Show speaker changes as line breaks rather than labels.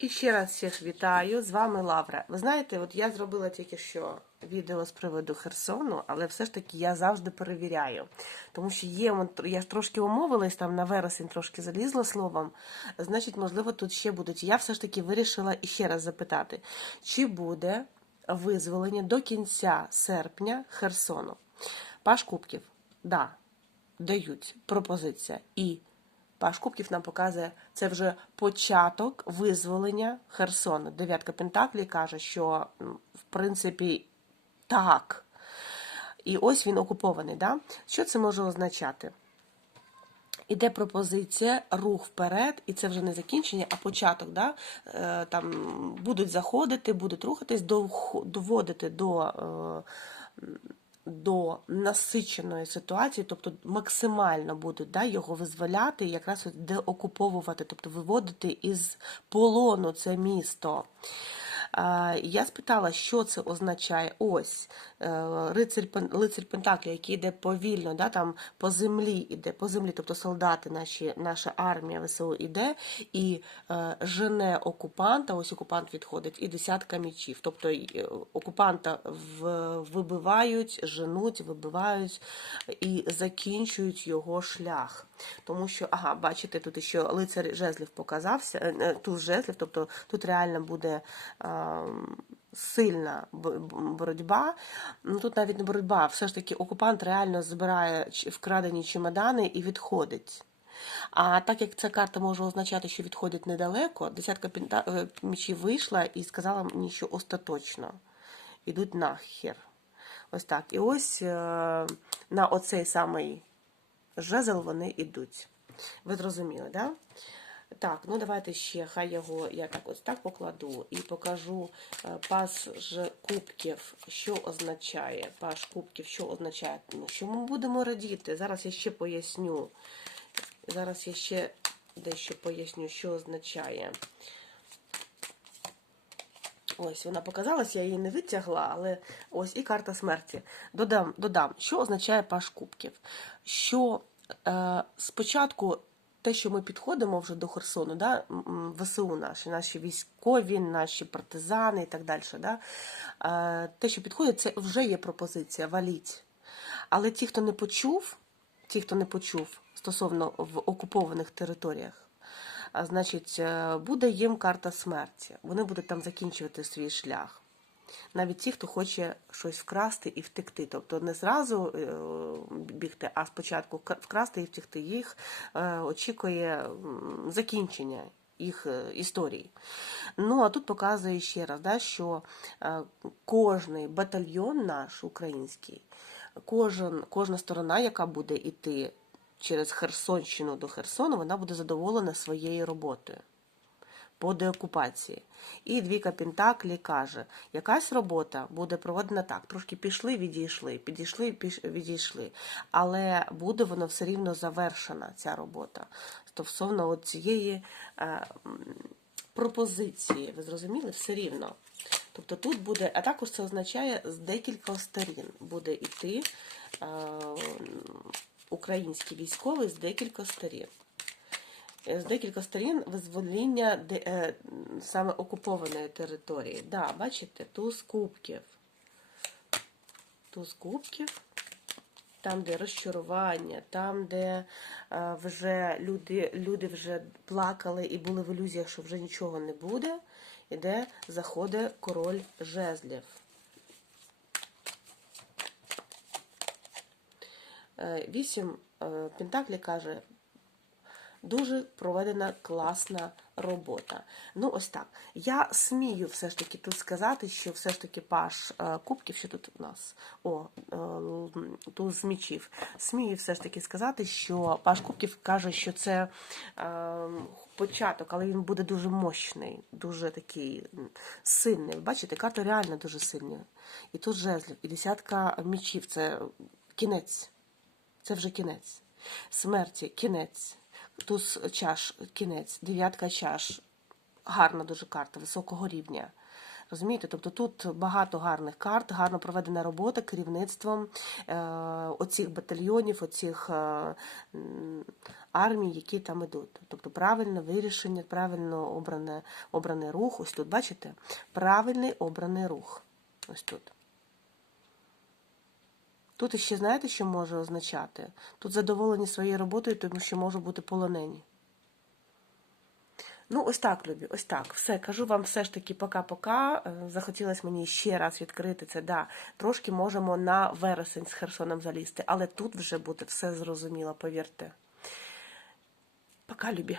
І ще раз всіх вітаю. З вами Лавра. Ви знаєте, от я зробила тільки що відео з приводу Херсону, але все ж таки я завжди перевіряю. Тому що є, я ж трошки умовилась, там на вересень трошки залізла словом. Значить, можливо, тут ще будуть. Я все ж таки вирішила іще раз запитати, чи буде визволення до кінця серпня Херсону? Паш Кубків, да, дають пропозиція. І Паш Кубків нам показує, це вже початок визволення Херсону. Дев'ятка Пентаклі каже, що в принципі так. І ось він окупований. Да? Що це може означати? Іде пропозиція, рух вперед, і це вже не закінчення, а початок. Да? Е, там будуть заходити, будуть рухатись, доводити до. До насиченої ситуації, тобто максимально будуть да, його визволяти, якраз деокуповувати, тобто виводити із полону це місто. Я спитала, що це означає. Ось е, рицарь, Пен- лицар Пентаклі, який йде повільно, да, там по землі іде, по землі, тобто солдати, наші, наша армія ВСУ іде і е, жене окупанта. Ось окупант відходить, і десятка мічів. Тобто е, окупанта вибивають, женуть, вибивають і закінчують його шлях. Тому що, ага, бачите, тут ще лицар жезлів показався, е, е, туз жезлів, тобто тут реально буде е, сильна б- б- боротьба. Ну тут навіть не боротьба, все ж таки окупант реально збирає вкрадені чемодани і відходить. А так як ця карта може означати, що відходить недалеко, десятка е, мечів вийшла і сказала мені, що остаточно ідуть нахер. Ось так. І ось на оцей самий жезл вони йдуть. Ви зрозуміли, да? Так, ну давайте ще, хай його я так ось так покладу і покажу е, пас кубків, що означає. Паш кубків, що означає? Ну, що ми будемо радіти. Зараз я ще поясню. Зараз я ще дещо поясню, що означає. Ось вона показалась, я її не витягла, але ось і карта смерті. Додам, додам що означає паш кубків. Що е, спочатку те, що ми підходимо вже до Херсону, да, ВСУ наші, наші військові, наші партизани і так далі, да, е, те, що підходить, це вже є пропозиція, валіть. Але ті, хто не почув, ті, хто не почув стосовно в окупованих територіях, значить, е, буде їм карта смерті. Вони будуть там закінчувати свій шлях. Навіть ті, хто хоче щось вкрасти і втекти. Тобто не зразу е, бігти, а спочатку вкрасти і втекти. Їх е, очікує закінчення їх історії. Ну, а тут показує ще раз, да, що кожний батальйон наш український, кожен, кожна сторона, яка буде йти через Херсонщину до Херсону, вона буде задоволена своєю роботою по деокупації. І двійка Пентаклі каже, якась робота буде проведена так. Трошки пішли, відійшли, підійшли, піш... відійшли. Але буде воно все рівно завершена, ця робота. Стосовно цієї е, пропозиції, ви зрозуміли, все рівно. Тобто тут буде, а також це означає з декількох сторін буде йти е, український військовий з декількох сторін з декілька сторін визвоління де, е, саме окупованої території. Да, бачите, туз кубків. Туз кубків. Там, де розчарування, там, де е, вже люди, люди вже плакали і були в ілюзіях, що вже нічого не буде, і де заходить король жезлів. Вісім е, Пентаклі каже, Дуже проведена класна робота. Ну, ось так. Я смію все ж таки тут сказати, що все ж таки паш е, кубків, що тут у нас? О, е, тут з мічів. Смію все ж таки сказати, що паш кубків каже, що це початок, але він буде дуже мощний, дуже такий сильний. Ви Бачите, карта реально дуже сильна. І тут жезлів, і десятка мічів це кінець. Це вже кінець. Смерті, кінець. Туз чаш, кінець, дев'ятка чаш. Гарна дуже карта, високого рівня. Розумієте? Тобто тут багато гарних карт, гарно проведена робота керівництвом е, оцих батальйонів, оцих е, армій, які там ідуть. Тобто правильне вирішення, правильно обране, обраний рух. Ось тут, бачите? Правильний обраний рух. Ось тут. Тут іще знаєте, що може означати? Тут задоволені своєю роботою, тому що можуть бути полонені. Ну, ось так, Любі, ось так. Все, кажу вам все ж таки пока-пока. Е, Захотілося мені ще раз відкрити це. Да, трошки можемо на вересень з Херсоном залізти, але тут вже буде все зрозуміло, повірте. Пока, Любі.